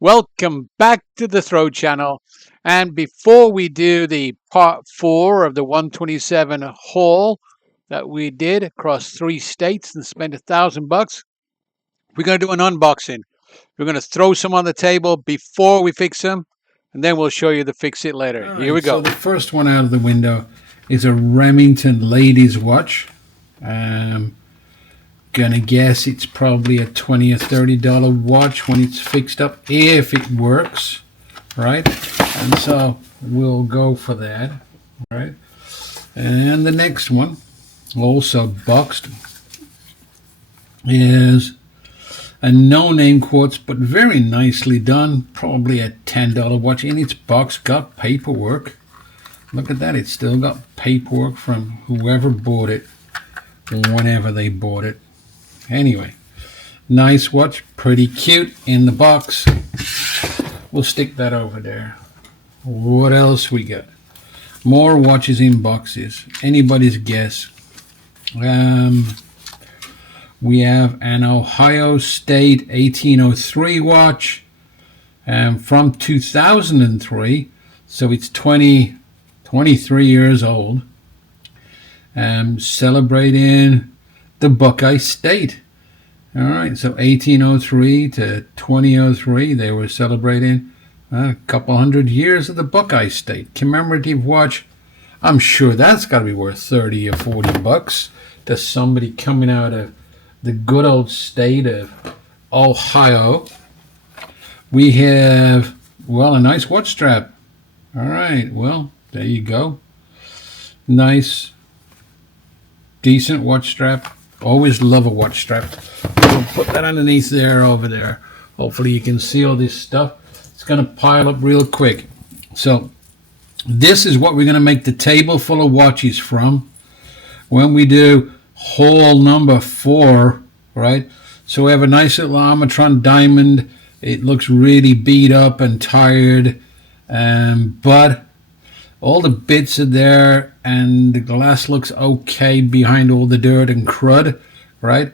Welcome back to the Throw Channel. And before we do the part 4 of the 127 haul that we did across 3 states and spent $1,000, we're going to do an unboxing. We're going to throw some on the table before we fix them, and then we'll show you the fix it later. All Here right, we go. So the first one out of the window is a Remington ladies watch. Gonna guess it's probably a $20 or $30 watch when it's fixed up, if it works, right? And so we'll go for that, right? And the next one, also boxed, is a no-name quartz, but very nicely done. Probably a $10 watch. In its box, got paperwork. Look at that, it's still got paperwork from whoever bought it, whenever they bought it. Anyway, nice watch, pretty cute in the box. We'll stick that over there. What else we got? More watches in boxes. Anybody's guess. We have an Ohio State 1803 watch from 2003, so it's 23 years old. Celebrating the Buckeye State. All right, so 1803 to 2003, they were celebrating a couple hundred years of the Buckeye State. Commemorative watch. I'm sure that's got to be worth 30 or 40 bucks to somebody coming out of the good old state of Ohio. We have, well, a nice watch strap. All right, well, there you go. Nice, decent watch strap. Always love a watch strap. We'll put that underneath there, over there. Hopefully you can see all this stuff. It's going to pile up real quick. So this is what we're going to make the table full of watches from when we do haul number 4, right? So we have a nice little Armatron diamond. It looks really beat up and tired, but all the bits are there, and the glass looks okay behind all the dirt and crud, right?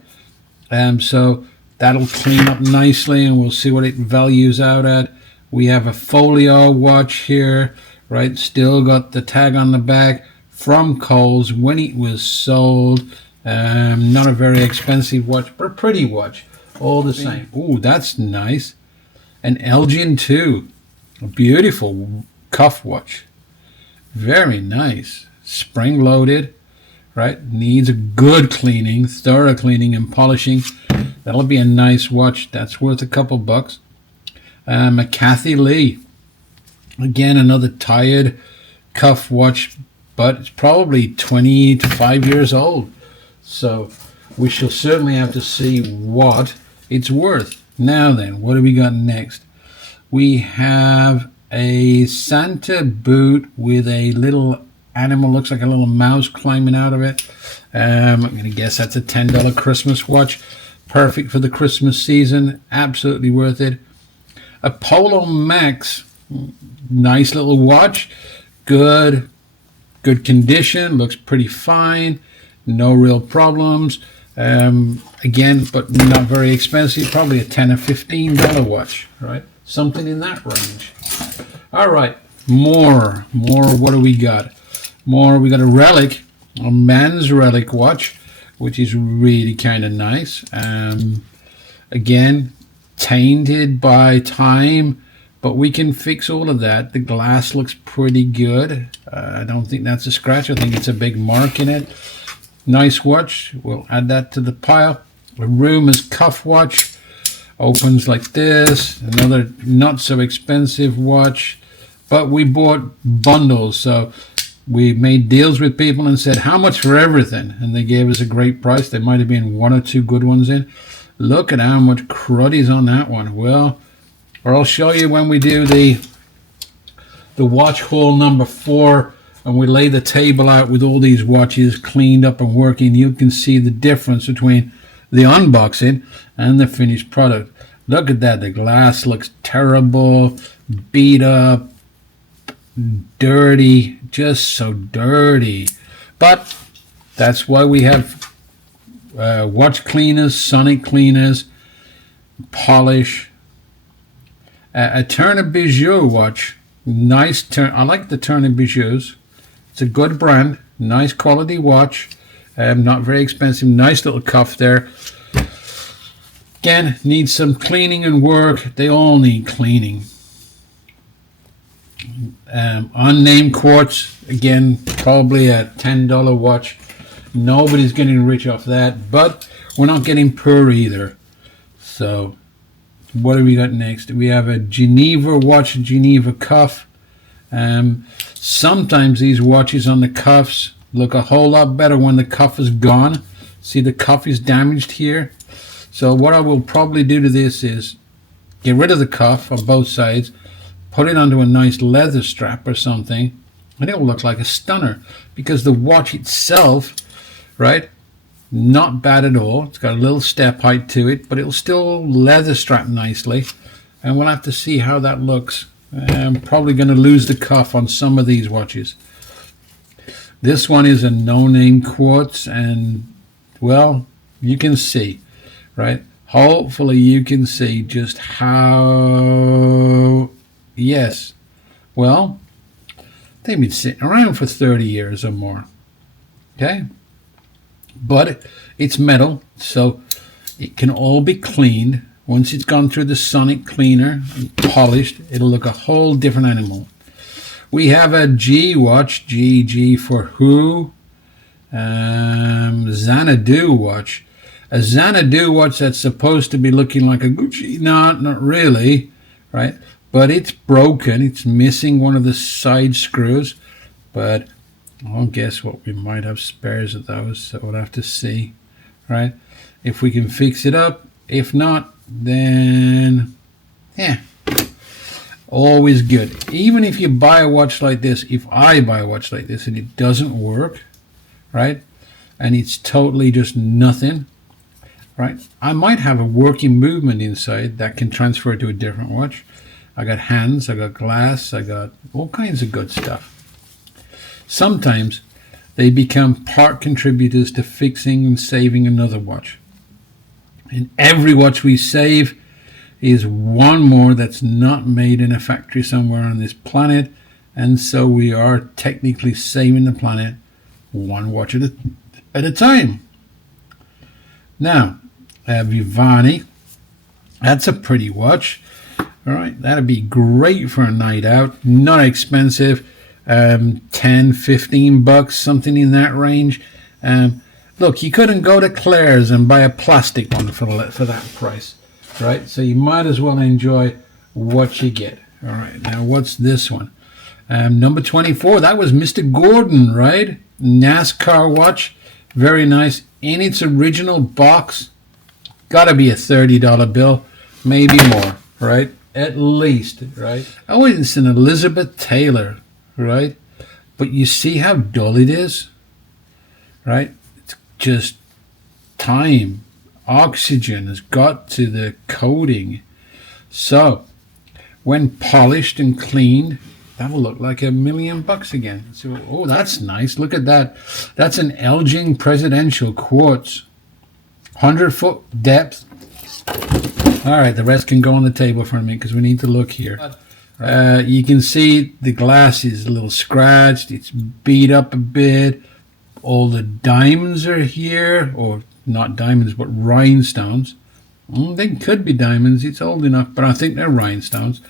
So that'll clean up nicely, and we'll see what it values out at. We have a folio watch here, right? Still got the tag on the back from Kohl's when it was sold. Not a very expensive watch, but a pretty watch, all the same. Ooh, that's nice. An Elgin too, a beautiful cuff watch. Very nice. Spring loaded, right? Needs a good cleaning, thorough cleaning and polishing. That'll be a nice watch. That's worth a couple bucks. A Kathy Lee. Again, another tired cuff watch, but it's probably 25 years old. So we shall certainly have to see what it's worth. Now then, what do we got next? We have a Santa boot with a little animal, looks like a little mouse climbing out of it. I'm going to guess that's a $10 Christmas watch. Perfect for the Christmas season. Absolutely worth it. A Polo Max. Nice little watch. Good condition. Looks pretty fine. No real problems. Again, but not very expensive. Probably a $10 or $15 watch, right? Something in that range. All right, more. What do we got? More. We got a relic, a man's relic watch, which is really kind of nice. Again, tainted by time, but we can fix all of that. The glass looks pretty good. I don't think that's a scratch. I think it's a big mark in it. Nice watch. We'll add that to the pile. A Rumors cuff watch. Opens like this. Another not so expensive watch, but we bought bundles, so we made deals with people and said how much for everything, and they gave us a great price. There might have been 1 or 2 good ones in. Look at how much crud is on that one. Well, or I'll show you when we do the watch haul number 4 and we lay the table out with all these watches cleaned up and working. You can see the difference between the unboxing and the finished product. Look at that. The glass looks terrible, beat up, dirty, just so dirty. But that's why we have watch cleaners, sonic cleaners, polish, A Turner Bijou watch. Nice turn. I like the Turner Bijous. It's a good brand. Nice quality watch. Not very expensive. Nice little cuff there. Again, needs some cleaning and work. They all need cleaning. Unnamed quartz. Again, probably a $10 watch. Nobody's getting rich off that, but we're not getting poor either. So, what do we got next? We have a Geneva watch, a Geneva cuff. Sometimes these watches on the cuffs look a whole lot better when the cuff is gone. See, the cuff is damaged here. So what I will probably do to this is get rid of the cuff on both sides, put it onto a nice leather strap or something, and it will look like a stunner, because the watch itself, right, not bad at all. It's got a little step height to it, but it'll still leather strap nicely, and we'll have to see how that looks. I'm probably going to lose the cuff on some of these watches. This one is a no-name quartz, and well, you can see, right? Hopefully you can see just how, yes, well, they've been sitting around for 30 years or more, okay? But it's metal, so it can all be cleaned. Once it's gone through the sonic cleaner and polished, it'll look a whole different animal. We have a G watch, G for who? Xanadu watch. A Xanadu watch that's supposed to be looking like a Gucci. No, not really, right? But it's broken. It's missing one of the side screws. But I'll guess what, we might have spares of those, so we'll have to see, right? If we can fix it up. If not, then yeah, always good. Even if you buy a watch like this, if I buy a watch like this and it doesn't work, right, and it's totally just nothing, right, I might have a working movement inside that can transfer to a different watch. I got hands, I got glass, I got all kinds of good stuff. Sometimes they become part contributors to fixing and saving another watch. And every watch we save is one more that's not made in a factory somewhere on this planet, and so we are technically saving the planet one watch at a time. Now, Vivani, that's a pretty watch. All right, that'd be great for a night out. Not expensive, $10-15, something in that range. Look, you couldn't go to Claire's and buy a plastic one for that price, right? So you might as well enjoy what you get. All right, now what's this one? Number 24, that was Mr. Gordon, right? NASCAR watch, very nice. In its original box, gotta be a $30 bill, maybe more, right? At least, right? Oh, it's an Elizabeth Taylor, right? But you see how dull it is, right? Just time, oxygen has got to the coating. So when polished and cleaned, that will look like $1 million again. So, oh, that's nice. Look at that. That's an Elgin presidential quartz, 100-foot depth. All right, the rest can go on the table for a minute because we need to look here. You can see the glass is a little scratched. It's beat up a bit. All the diamonds are here, or not diamonds, but rhinestones. They could be diamonds. It's old enough, but I think they're rhinestones.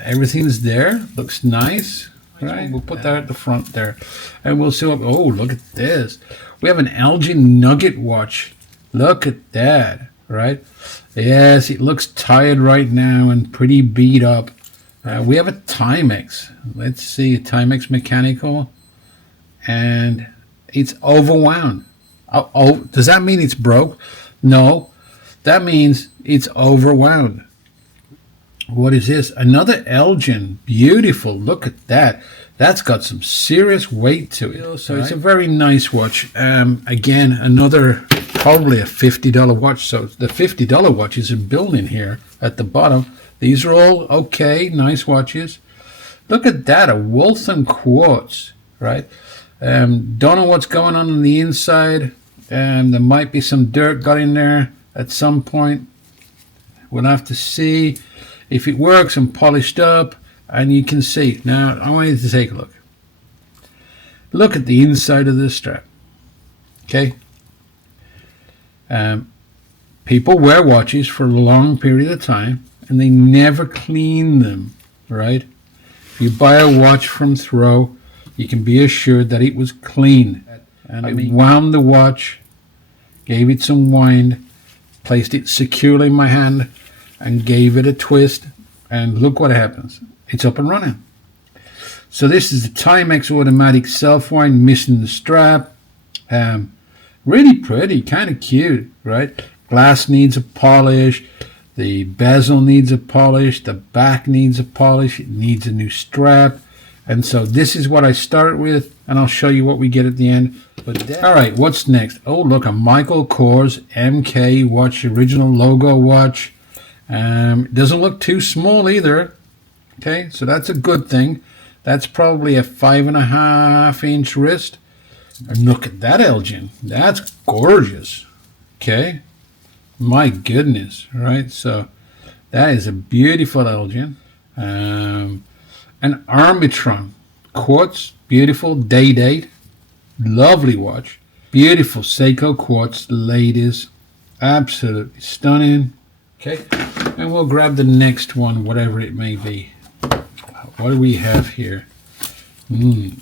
Everything's there. Looks nice. Right? We'll put that at the front there. And we'll see. Oh, look at this. We have an Elgin nugget watch. Look at that. Right? Yes, it looks tired right now and pretty beat up. We have a Timex. Let's see, a Timex mechanical. And it's overwound. Oh, does that mean it's broke? No, that means it's overwound. What is this? Another Elgin. Beautiful. Look at that. That's got some serious weight to it. So it's a very nice watch. Again, another probably a $50 watch. So the $50 watches are building here at the bottom. These are all okay, nice watches. Look at that, a Waltham quartz, right? Don't know what's going on the inside. There might be some dirt got in there at some point. We'll have to see if it works and polished up, and you can see. Now, I want you to take a look. Look at the inside of this strap. Okay? People wear watches for a long period of time, and they never clean them, right? If you buy a watch from Throw, you can be assured that it was clean. And I wound the watch, gave it some wind, placed it securely in my hand, and gave it a twist, and look what happens. It's up and running. So this is the Timex automatic self-wind, missing the strap. Really pretty, kind of cute, right? Glass needs a polish. The bezel needs a polish. The back needs a polish. It needs a new strap. And so this is what I start with, and I'll show you what we get at the end. All right, what's next? Oh, look, a Michael Kors MK watch, original logo watch. It doesn't look too small either. Okay, so that's a good thing. That's probably a 5.5-inch wrist. And look at that Elgin. That's gorgeous. Okay, my goodness, right? So that is a beautiful Elgin. An Armitron quartz, beautiful day date, lovely watch, beautiful Seiko quartz, ladies, absolutely stunning. Okay, and we'll grab the next one, whatever it may be. What do we have here?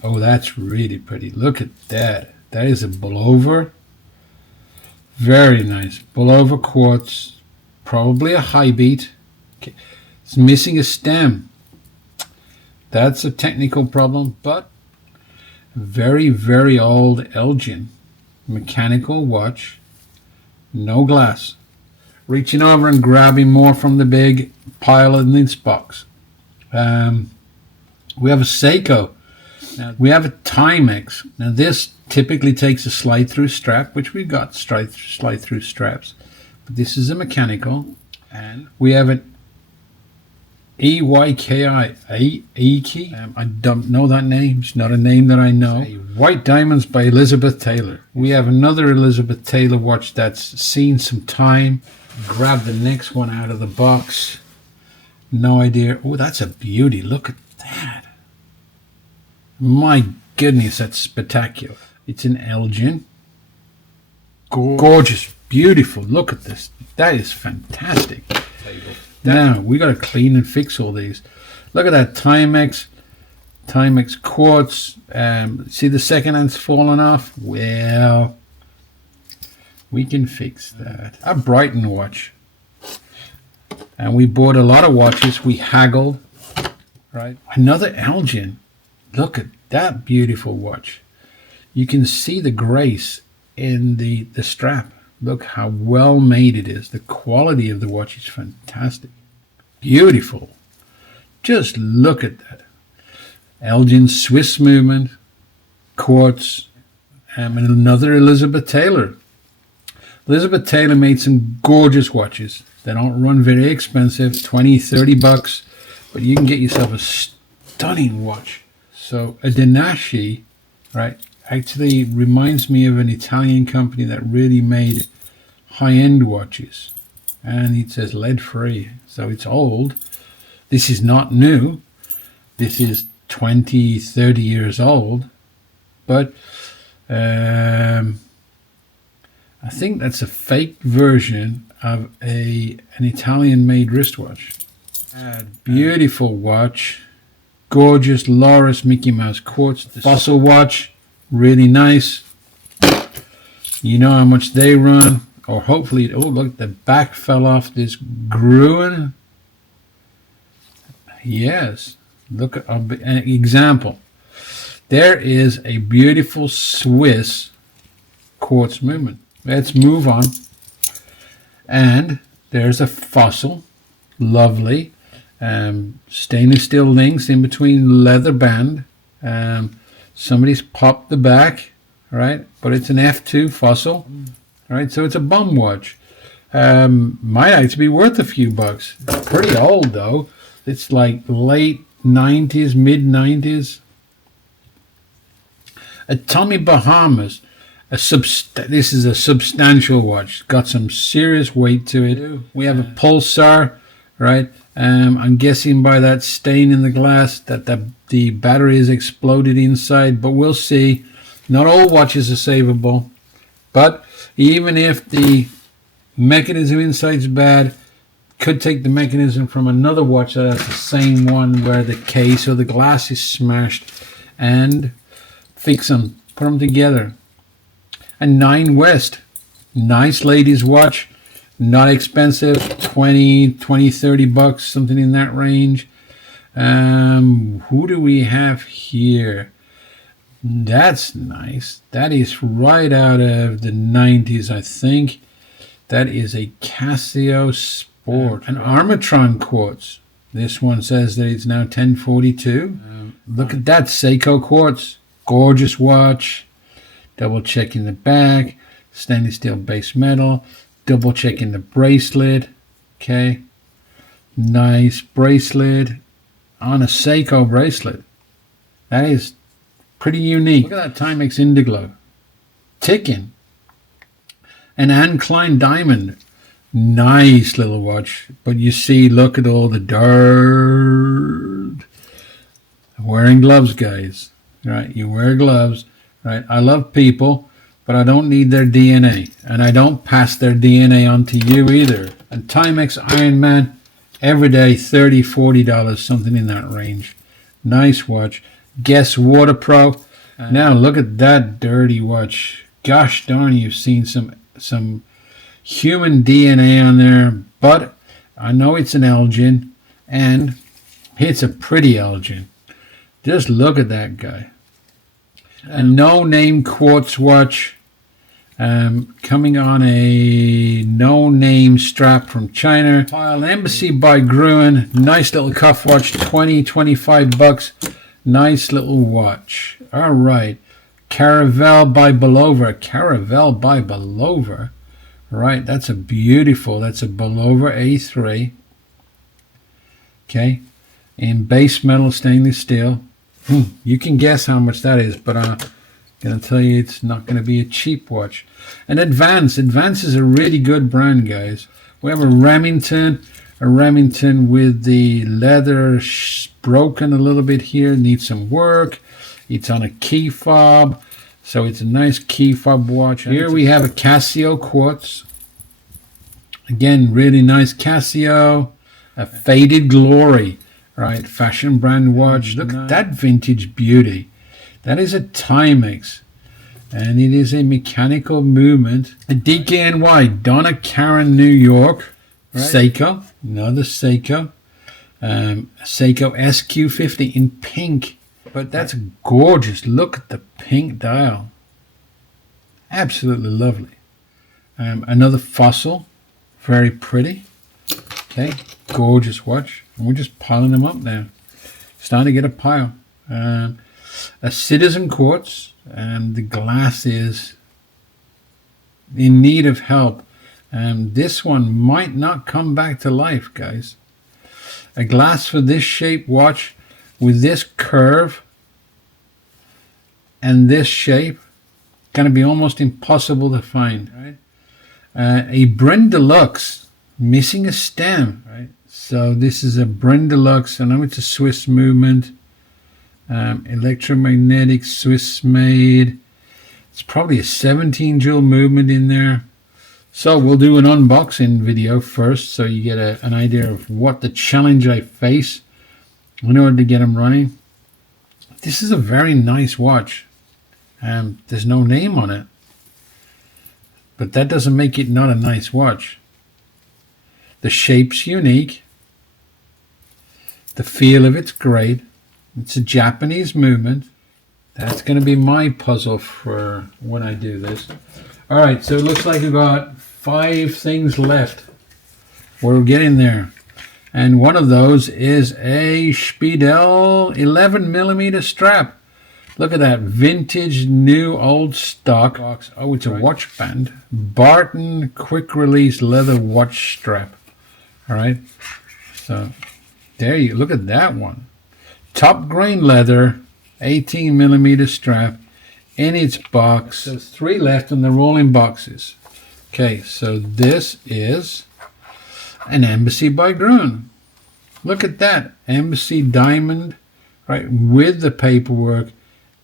Oh, that's really pretty. Look at that. That is a pullover. Very nice. Pullover quartz, probably a high beat. Okay. It's missing a stem. That's a technical problem, but very, very old Elgin mechanical watch, no glass. Reaching over and grabbing more from the big pile in this box. We have a Seiko. Now, we have a Timex. Now this typically takes a slide-through strap, which we've got slide-through straps. But this is a mechanical. And we have an EYKI. I don't know that name. It's not a name that I know. White Diamonds by Elizabeth Taylor. We have another Elizabeth Taylor watch that's seen some time. Grab the next one out of the box. No idea. Oh, that's a beauty. Look at that. My goodness, that's spectacular. It's an Elgin. Gorgeous. Beautiful. Look at this. That is fantastic. Now, we got to clean and fix all these. Look at that Timex quartz. See the second hand's fallen off? Well, we can fix that. A Brighton watch. And we bought a lot of watches. We haggled. Right. Another Elgin. Look at that beautiful watch. You can see the grace in the strap. Look how well made it is. The quality of the watch is fantastic. Beautiful. Just look at that. Elgin Swiss movement, quartz, and another Elizabeth Taylor. Elizabeth Taylor made some gorgeous watches. They don't run very expensive, $20-30, but you can get yourself a stunning watch. So a Denasci, right, actually reminds me of an Italian company that really made high-end watches. And it says lead-free, so it's old. This is not new. This is 20-30 years old. But I think that's a fake version of an Italian-made wristwatch. Beautiful watch. Gorgeous Loris Mickey Mouse quartz. The Fossil watch, really nice. You know how much they run. Or hopefully, oh look, the back fell off this Gruen. Yes, look at an example. There is a beautiful Swiss quartz movement. Let's move on. And there's a Fossil, lovely. Stainless steel links in between leather band. Somebody's popped the back, right? But it's an F2 Fossil, right? So it's a bum watch. Might actually be worth a few bucks. Pretty old though. It's like late 90s, mid 90s. A Tommy Bahamas, This is a substantial watch. Got some serious weight to it. We have a pulsar, right? I'm guessing by that stain in the glass that the battery is exploded inside, but we'll see. Not all watches are savable, but even if the mechanism inside's bad, could take the mechanism from another watch that has the same one where the case or the glass is smashed and fix them, put them together. A 9 West, nice ladies watch, not expensive, 20, 30 bucks, something in that range. Who do we have here? That's nice. That is right out of the 90s, I think. That is a Casio Sport, an Armatron quartz. This one says that it's now 1042. Look at that Seiko quartz, gorgeous watch. Double checking the back, stainless steel base metal. Double checking the bracelet. Okay, nice bracelet on a Seiko bracelet. That is pretty unique. Look at that Timex Indiglo, ticking. An Anne Klein diamond, nice little watch. But you see, look at all the dirt. Wearing gloves, guys. Right, you wear gloves. Right, I love people, but I don't need their DNA, and I don't pass their DNA on to you either. And Timex Ironman, every day, $30, $40, something in that range. Nice watch. Guess Water Pro. Now look at that dirty watch. Gosh darn, you've seen some human DNA on there, but I know it's an Elgin, and it's a pretty Elgin. Just look at that guy. A no-name quartz watch, coming on a no-name strap from China. File Embassy by Gruen. Nice little cuff watch, 20, 25 bucks. Nice little watch. All right. Caravelle by Belova. Caravelle by Belova. Right, that's a beautiful, that's a Belova A3. Okay. In base metal stainless steel. You can guess how much that is, but I'm going to tell you it's not going to be a cheap watch. And Advance is a really good brand, guys. We have a Remington with the leather broken a little bit here, needs some work. It's on a key fob, so it's a nice key fob watch. Here we have a Casio quartz. Again, really nice Casio, a Faded Glory. Right, fashion brand watch. Look at that vintage beauty. That is a Timex, and it is a mechanical movement. A DKNY, Donna Karan, New York. Right. Seiko, another Seiko. Seiko SQ50 in pink. But that's gorgeous. Look at the pink dial. Absolutely lovely. Another Fossil, very pretty. Okay, gorgeous watch. And we're just piling them up now. Starting to get a pile. A Citizen quartz, and the glass is in need of help. This one might not come back to life, guys. A glass for this shape watch with this curve and this shape, going to be almost impossible to find. Right? A Bryn Deluxe, missing a stem. Right? So this is a Bryn Deluxe. I know it's a Swiss movement. Electromagnetic, Swiss made. It's probably a 17 jewel movement in there. So we'll do an unboxing video first, so you get an idea of what the challenge I face in order to get them running. This is a very nice watch. There's no name on it, but that doesn't make it not a nice watch. The shape's unique. The feel of it's great. It's a Japanese movement. That's going to be my puzzle for when I do this. All right, so it looks like we've got 5 things left. We're getting there. And one of those is a Speidel 11mm strap. Look at that, vintage, new, old stock. Oh, it's a watch band. Barton quick release leather watch strap. All right, so there you look at that one. Top grain leather, 18mm strap, in its box. There's 3 left in the rolling boxes. Okay, so this is an Embassy by Gruen. Look at that. Embassy diamond, right, with the paperwork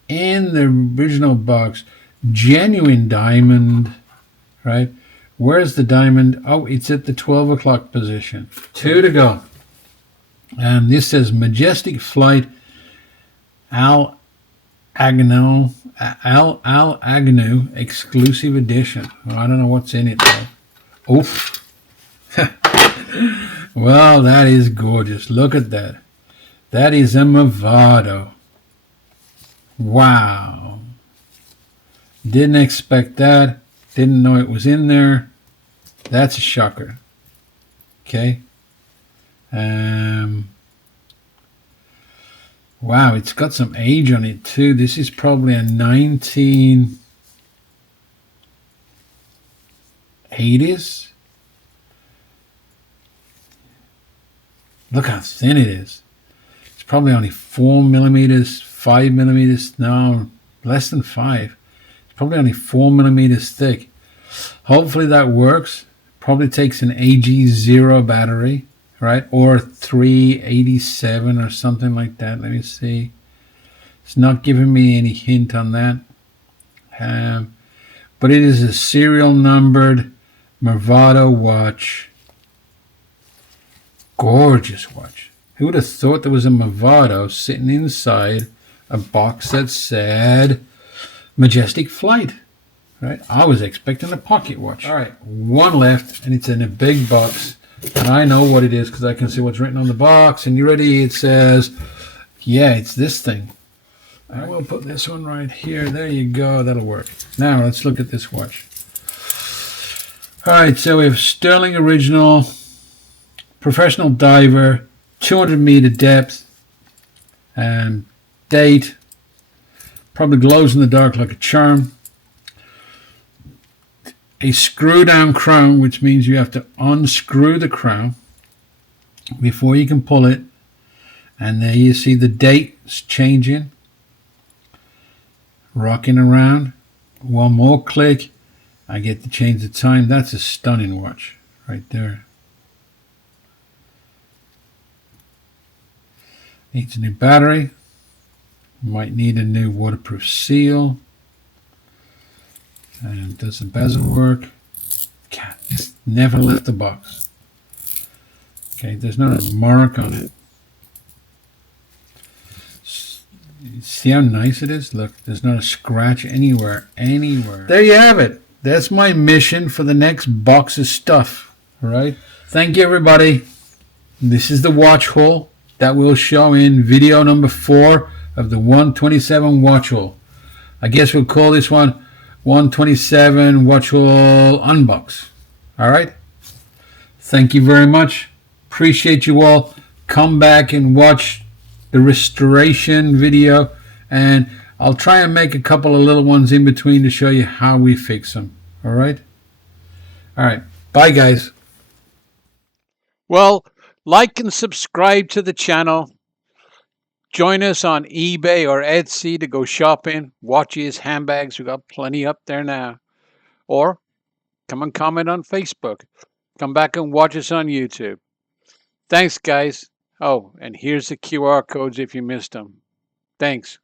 in the original box. Genuine diamond, right? Where's the diamond? Oh, it's at the 12 o'clock position. 2 to go. And this says Majestic Flight Al Agnew exclusive edition. Well, I don't know what's in it though. Oof. Well, that is gorgeous. Look at that. That is a Movado. Wow. Didn't expect that. Didn't know it was in there. That's a shocker. Okay. Wow, it's got some age on it too. This is probably a 1980s. Look how thin it is. It's probably only 4 millimeters, 5 millimeters. No, less than 5. It's probably only 4 millimeters thick. Hopefully that works. Probably takes an AG0 battery, right? Or 387 or something like that. Let me see. It's not giving me any hint on that. But it is a serial numbered Movado watch. Gorgeous watch. Who would have thought there was a Movado sitting inside a box that said Majestic Flight? Right? I was expecting a pocket watch. All right, 1 left, and it's in a big box. And I know what it is because I can see what's written on the box. And you ready? It says, yeah, it's this thing. I will put this one right here. There you go. That'll work. Now let's look at this watch. All right, so we have Stuhrling original, professional diver, 200-meter depth, and date. Probably glows in the dark like a charm. A screw-down crown, which means you have to unscrew the crown before you can pull it. And there you see the date's changing, rocking around. 1 more click, I get to change the time. That's a stunning watch right there. Needs a new battery. Might need a new waterproof seal. And does the bezel work? Just never left the box. Okay, there's not a mark on it. See how nice it is? Look, there's not a scratch anywhere. There you have it. That's my mission for the next box of stuff. All right. Thank you, everybody. This is the watch haul that will show in video number 4 of the 127 watch haul. I guess we'll call this one 127 watch haul unbox. All right. Thank you very much. Appreciate you all. Come back and watch the restoration video, and I'll try and make a couple of little ones in between to show you how we fix them. All right. Bye, guys. Well, like and subscribe to the channel. Join us on eBay or Etsy to go shopping. Watches, handbags, we've got plenty up there now. Or come and comment on Facebook. Come back and watch us on YouTube. Thanks, guys. Oh, and here's the QR codes if you missed them. Thanks.